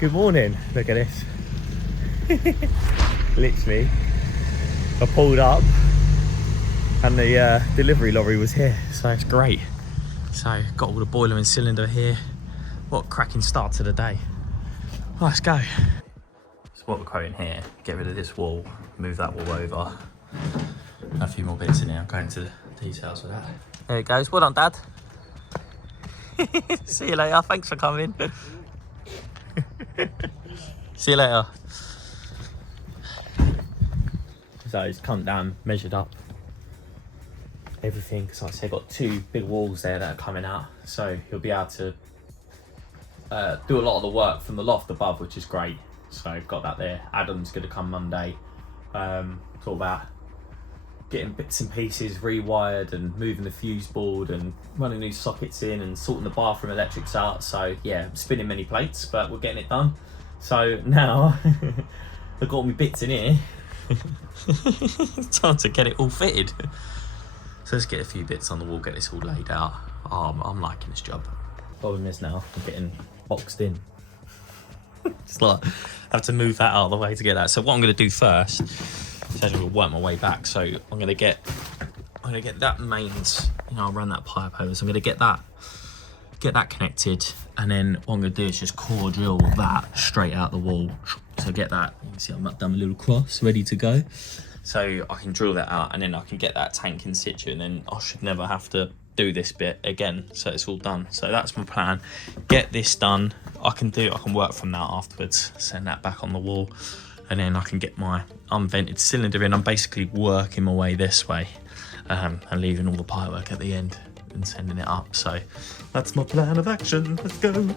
Good morning. Look at this. Literally, I pulled up and the delivery lorry was here, so it's great. So got all the boiler and cylinder here. What a cracking start to the day. Well, let's go. So what we're quoting here, get rid of this wall, move that wall over. A few more bits in here, I'm going into the details of that. There it goes. Well done, Dad. See you later, thanks for coming. See you later. So it's come down, measured up everything. So I say got two big walls there that are coming out, so he'll be able to do a lot of the work from the loft above, which is great. So I've got that there. Adam's going to come Monday, talk about getting bits and pieces rewired and moving the fuse board and running new sockets in and sorting the bathroom electrics out. So yeah, I'm spinning many plates, but we're getting it done. So now I've got all my bits in here. Time to get it all fitted. So let's get a few bits on the wall, get this all laid out. Oh, I'm liking this job. Problem is now I'm getting boxed in. It's like I have to move that out of the way to get that. So what I'm going to do first is I'm going to work my way back. So I'm going to get that mains. You know, I'll run that pipe over. So I'm going to get that connected, and then what I'm going to do is just core drill that straight out the wall. So get that. You can see I've done a little cross ready to go. So I can drill that out, and then I can get that tank in situ, and then I should never have to do this bit again. So it's all done. So that's my plan. Get this done. I can work from that afterwards. Send that back on the wall, and then I can get my unvented cylinder in. I'm basically working my way this way, and leaving all the pipework at the end and sending it up. So that's my plan of action. Let's go.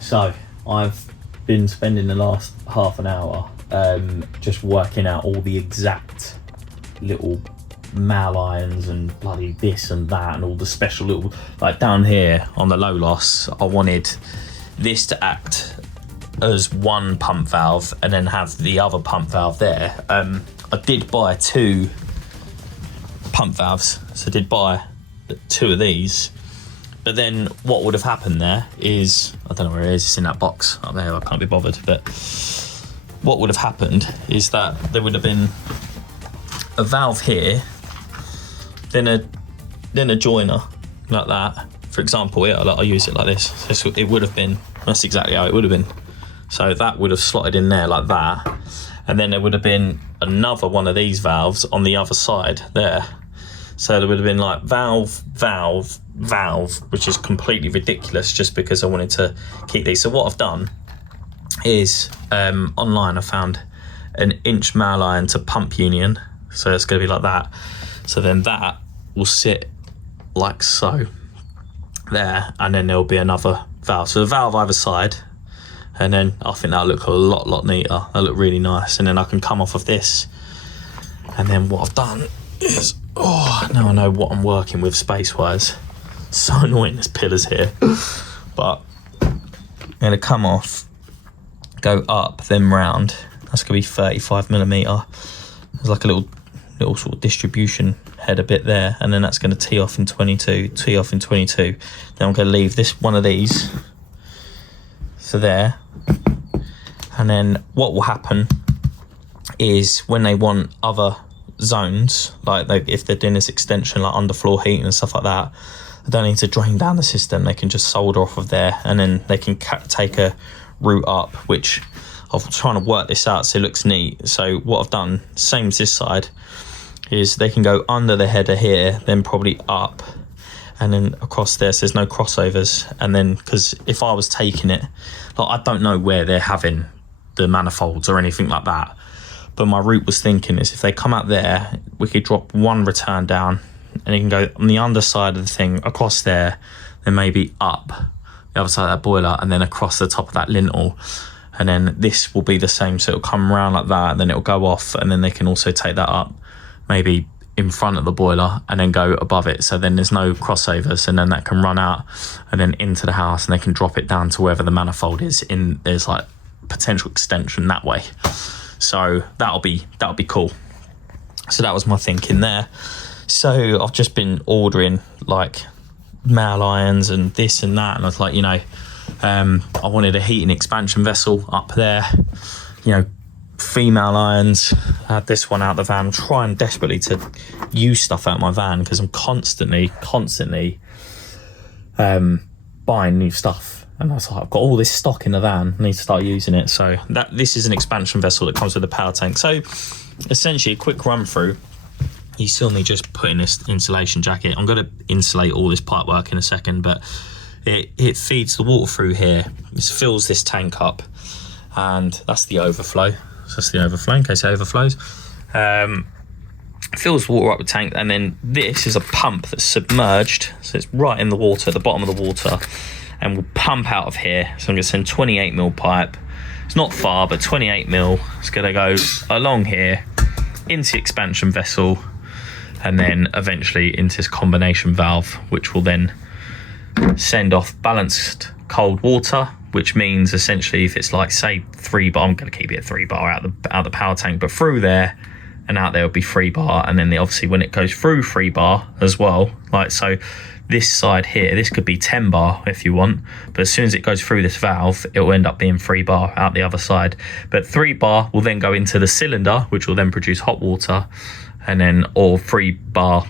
So I've been spending the last half an hour just working out all the exact little mal irons and bloody this and that and all the special little, like down here on the low loss, I wanted this to act as one pump valve and then have the other pump valve there. I did buy two pump valves, so I did buy two of these. But then what would have happened there is, I don't know where it is, it's in that box up there, I can't be bothered, but what would have happened is that there would have been a valve here, then a joiner like that. For example, yeah, I use it like this. So it would have been, that's exactly how it would have been. So that would have slotted in there like that. And then there would have been another one of these valves on the other side there. So there would have been like valve, which is completely ridiculous just because I wanted to keep these. So what I've done is online I found an inch mal iron to pump union. So it's going to be like that. So then that will sit like so there, and then there'll be another valve. So the valve either side, and then I think that'll look a lot neater. That'll look really nice. And then I can come off of this. And then what I've done is, oh, now I know what I'm working with space-wise. So annoying, there's pillars here. But I'm gonna come off, go up, then round. That's gonna be 35mm. There's like a little sort of distribution head a bit there, and then that's gonna tee off in 22, tee off in 22. Then I'm gonna leave this one of these, so there. And then what will happen is when they want other zones, like if they're doing this extension like underfloor heating and stuff like that, they don't need to drain down the system. They can just solder off of there, and then they can take a route up, which I'm trying to work this out so it looks neat. So what I've done, same as this side, is they can go under the header here, then probably up, and then across there, so there's no crossovers. And then, because if I was taking it, like, I don't know where they're having the manifolds or anything like that. But my route was thinking is if they come out there, we could drop one return down, and you can go on the underside of the thing across there, then maybe up the other side of that boiler, and then across the top of that lintel. And then this will be the same, so it'll come around like that, and then it'll go off, and then they can also take that up maybe in front of the boiler and then go above it, so then there's no crossovers, and then that can run out and then into the house, and they can drop it down to wherever the manifold is. In there's like potential extension that way, so that'll be cool. So that was my thinking there. So I've just been ordering like mail irons and this and that, and I was like, I wanted a heating expansion vessel up there, female irons. I had this one out the van. I'm trying desperately to use stuff out of my van because I'm constantly buying new stuff, and I was like, I've got all this stock in the van, I need to start using it. So this is an expansion vessel that comes with a power tank. So essentially a quick run through. You still need just put in this insulation jacket. I'm going to insulate all this pipe work in a second, but it feeds the water through here. This fills this tank up, and that's the overflow. So that's the overflow in case it overflows. Fills water up the tank, and then this is a pump that's submerged, so it's right in the water, at the bottom of the water, and will pump out of here. So I'm going to send 28mm pipe. It's not far, but 28mm. It's going to go along here into the expansion vessel, and then eventually into this combination valve, which will then send off balanced cold water, which means essentially if it's like, say, 3 bar, I'm going to keep it at 3 bar out the power tank, but through there and out there will be 3 bar, and then obviously when it goes through 3 bar as well, like so this side here, this could be 10 bar if you want, but as soon as it goes through this valve, it will end up being 3 bar out the other side. But 3 bar will then go into the cylinder, which will then produce hot water, and then or 3 bar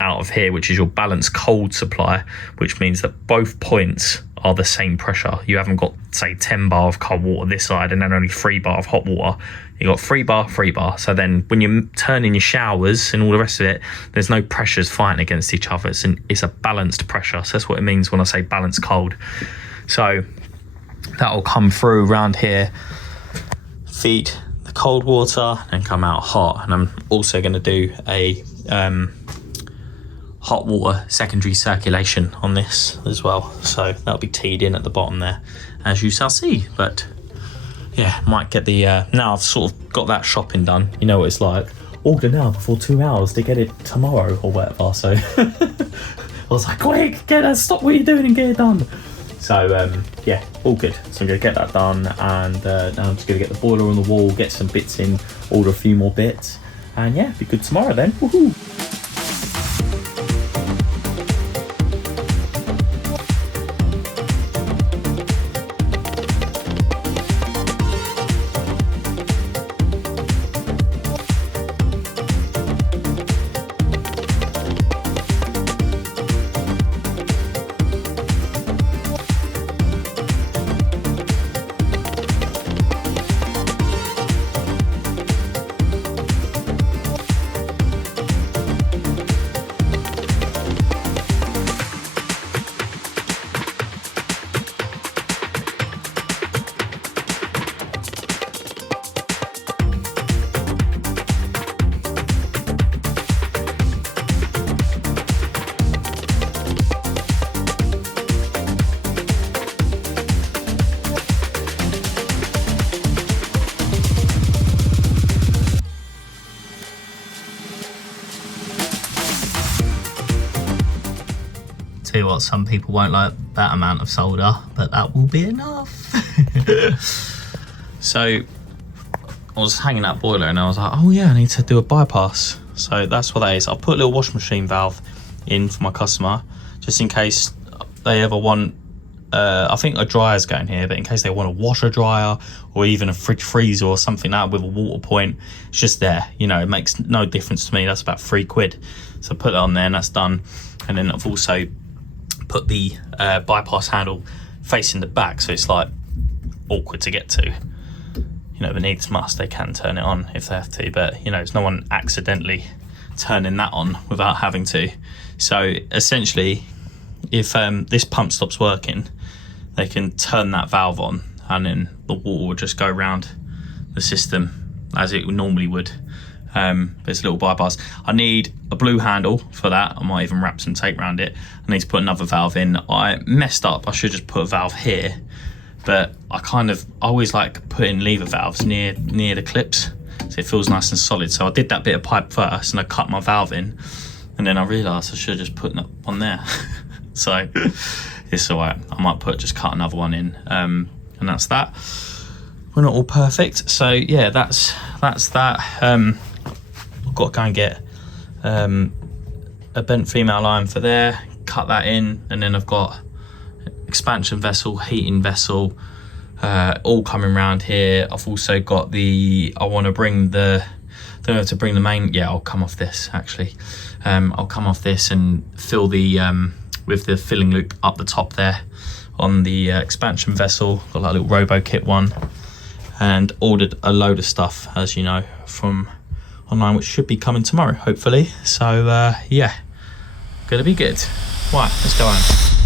out of here, which is your balanced cold supply, which means that both points are the same pressure. You haven't got, say, 10 bar of cold water this side and then only 3 bar of hot water. You got 3 bar, 3 bar. So then when you're turning your showers and all the rest of it, there's no pressures fighting against each other. It's a balanced pressure. So that's what it means when I say balanced cold. So that will come through around here, feed the cold water, and come out hot. And I'm also going to do a hot water secondary circulation on this as well, so that'll be teed in at the bottom there, as you shall see. But yeah, might get the now I've sort of got that shopping done, you know what it's like, order now before 2 hours to get it tomorrow or whatever. So I was like, quick, stop what you're doing and get it done. So yeah, all good. So I'm gonna get that done, and now I'm just gonna get the boiler on the wall, get some bits in, order a few more bits, and yeah, be good tomorrow then. Woohoo! Tell you what, some people won't like that amount of solder, but that will be enough. So I was hanging that boiler and I was like, oh yeah, I need to do a bypass. So that's what that is. I'll put a little washing machine valve in for my customer, just in case they ever want, I think a dryer's going here, but in case they want a washer dryer or even a fridge freezer or something like that with a water point, it's just there. You know, it makes no difference to me. That's about £3. So put that on there and that's done. And then I've also put the bypass handle facing the back, so it's like awkward to get to. You know, the needs must, they can turn it on if they have to, but you know, there's no one accidentally turning that on without having to. So essentially, if this pump stops working, they can turn that valve on and then the water will just go around the system as it normally would. There's little bypass. I need a blue handle for that. I might even wrap some tape around it. I need to put another valve in. I messed up. I should just put a valve here, but I always like putting lever valves near the clips, so it feels nice and solid. So I did that bit of pipe first, and I cut my valve in, and then I realised I should have just put that one there. So it's all right. I might just cut another one in, and that's that. We're not all perfect, so yeah, that's that. I've got to go and get a bent female line for there, cut that in, and then I've got expansion vessel, heating vessel, all coming round here. I've also got I want to bring don't know to bring the main, yeah, I'll come off this actually. I'll come off this and fill the with the filling loop up the top there on the expansion vessel. Got like a little robo kit one, and ordered a load of stuff, as you know, from online, which should be coming tomorrow hopefully. So yeah, gonna be good. Right, let's go home.